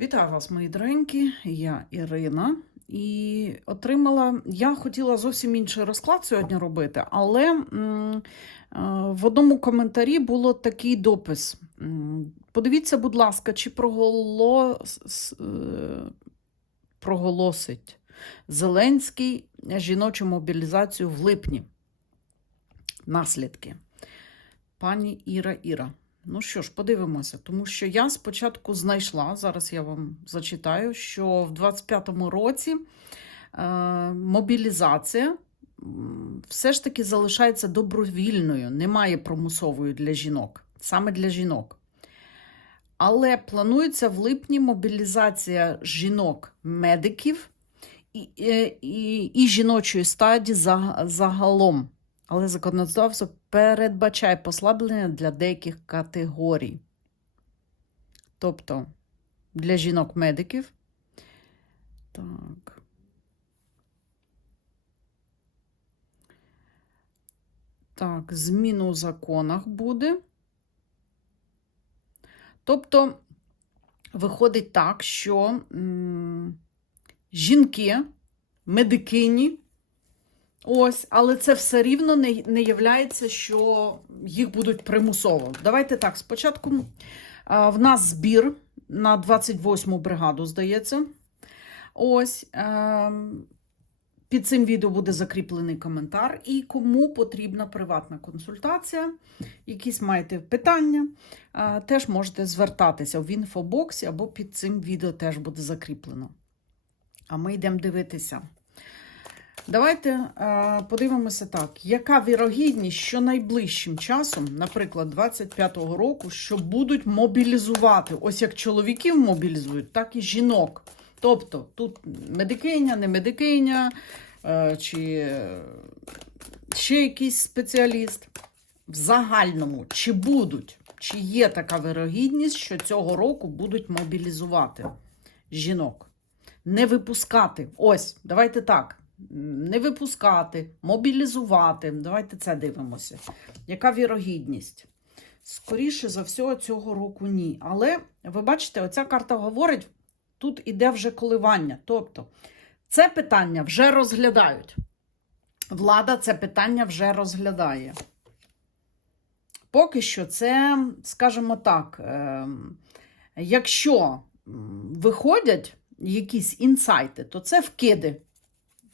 Вітаю вас, мої доренькі. Я Ірина. І отримала. Я хотіла зовсім інший розклад сьогодні робити, але е, в одному коментарі було такий допис. Подивіться, будь ласка, чи проголос, е, проголосить Зеленський жіночу мобілізацію в липні. Наслідки. Пані Іра Іра. Ну що ж, подивимося, тому що я спочатку знайшла, зараз я вам зачитаю, що в 25-му році е, мобілізація все ж таки залишається добровільною, немає примусовою для жінок, саме для жінок. Але планується в липні мобілізація жінок-медиків і, і, і, і жіночої стадії загалом. Але законодавство передбачає послаблення для деяких категорій. Тобто для жінок-медиків. Так. Так, зміну у законах буде. Тобто, виходить так, що м, жінки, медикині, Ось, але це все рівно не, не являється, що їх будуть примусово. Давайте так, спочатку а, в нас збір на 28-му бригаду, здається. Ось. Е, під цим відео буде закріплений коментар. І кому потрібна приватна консультація, якісь маєте питання, теж можете звертатися в інфобоксі або під цим відео теж буде закріплено. А ми йдемо дивитися. Давайте е, подивимося так, яка вірогідність, що найближчим часом, наприклад, 25-го року, що будуть мобілізувати, ось як чоловіків мобілізують, так і жінок. Тобто тут медикиня, не медикиня, е, чи е, ще якийсь спеціаліст. В загальному, чи будуть, чи є така вирогідність, що цього року будуть мобілізувати жінок. Не випускати. Ось, давайте так не випускати, мобілізувати. Давайте це дивимося. Яка вірогідність? Скоріше за всього, цього року ні. Але ви бачите, оця карта говорить, тут іде вже коливання. Тобто, це питання вже розглядають. Влада це питання вже розглядає. Поки що, це, скажімо так, ем, якщо виходять якісь інсайти, то це вкиди.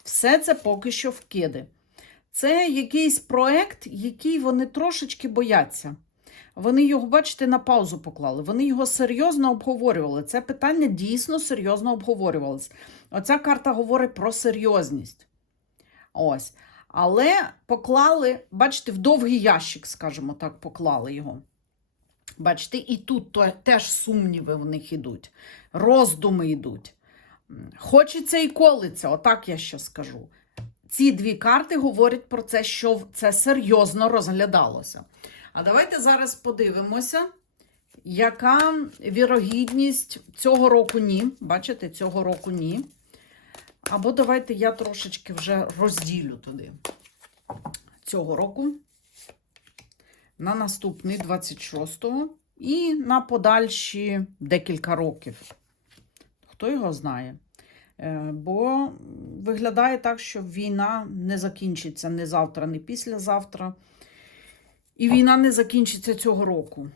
Все це поки що вкиди. Це якийсь проект, який вони трошечки бояться. Вони його, бачите, на паузу поклали. Вони його серйозно обговорювали. Це питання дійсно серйозно обговорювалось. Оця карта говорить про серйозність. Ось. Але поклали, бачите, в довгий ящик, скажімо так, поклали його. Бачите, і тут теж сумніви в них йдуть, роздуми йдуть. Хочеться і колиться, отак я ще скажу. Ці дві карти говорять про це, що це серйозно розглядалося. А давайте зараз подивимося, яка вірогідність цього року ні. Бачите, цього року ні. Або давайте я трошечки вже розділю туди. Цього року на наступний 26-го і на подальші декілька років. Хто його знає? Е, Бо виглядає так, що війна не закінчиться не завтра, не післязавтра. І війна не закінчиться цього року.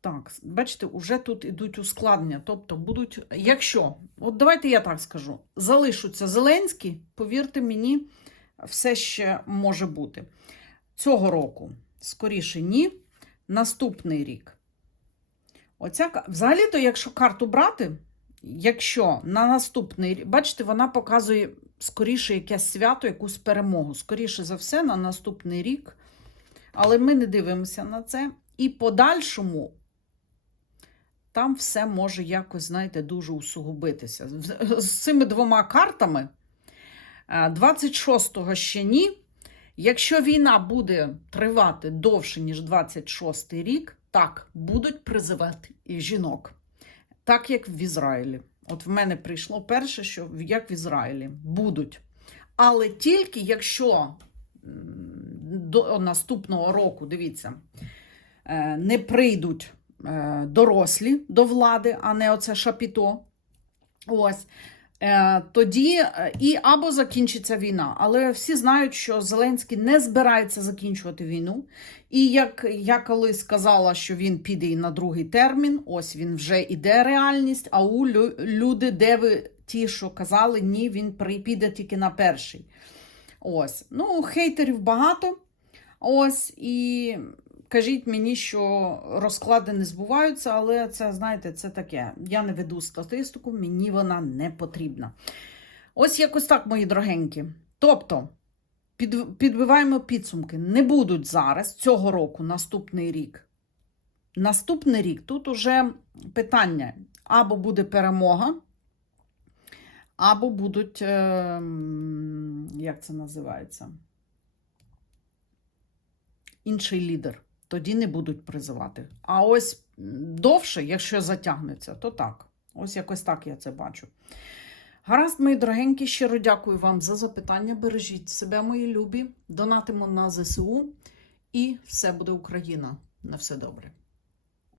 Так, бачите, уже тут ідуть ускладнення. Тобто будуть, якщо, от давайте я так скажу, залишаться Зеленські, повірте мені, все ще може бути. Цього року, скоріше, ні. Наступний рік. Оця, взагалі-то, якщо карту брати, якщо на наступний бачите, вона показує скоріше якесь свято, якусь перемогу. Скоріше за все, на наступний рік. Але ми не дивимося на це. І подальшому там все може якось, знаєте, дуже усугубитися. З- цими двома картами е, 26-го ще ні. Якщо війна буде тривати довше, ніж 26 й рік, так, будуть призивати і жінок. Так, як в Ізраїлі. От в мене прийшло перше, що як в Ізраїлі. Будуть. Але тільки якщо до наступного року, дивіться, е, не прийдуть е, дорослі до влади, а не оце шапіто. Ось. Е, тоді е, і або закінчиться війна. Але всі знають, що Зеленський не збирається закінчувати війну. І як я колись сказала, що він піде і на другий термін, ось він вже іде реальність. А у люди, де ви ті, що казали, ні, він піде тільки на перший. Ось. Ну, хейтерів багато. Ось і кажіть мені, що розклади не збуваються, але це, знаєте, це таке. Я не веду статистику, мені вона не потрібна. Ось якось так, мої дорогенькі. Тобто, під, підбиваємо підсумки. Не будуть зараз цього року, наступний рік. Наступний рік тут уже питання: або буде перемога, або будуть, е, як це називається? Інший лідер. Тоді не будуть призивати. А ось довше, якщо затягнеться, то так. Ось якось так я це бачу. Гаразд, мої дорогенькі, щиро дякую вам за запитання. Бережіть себе, мої любі. Донатимо на ЗСУ. І все буде Україна. На все добре.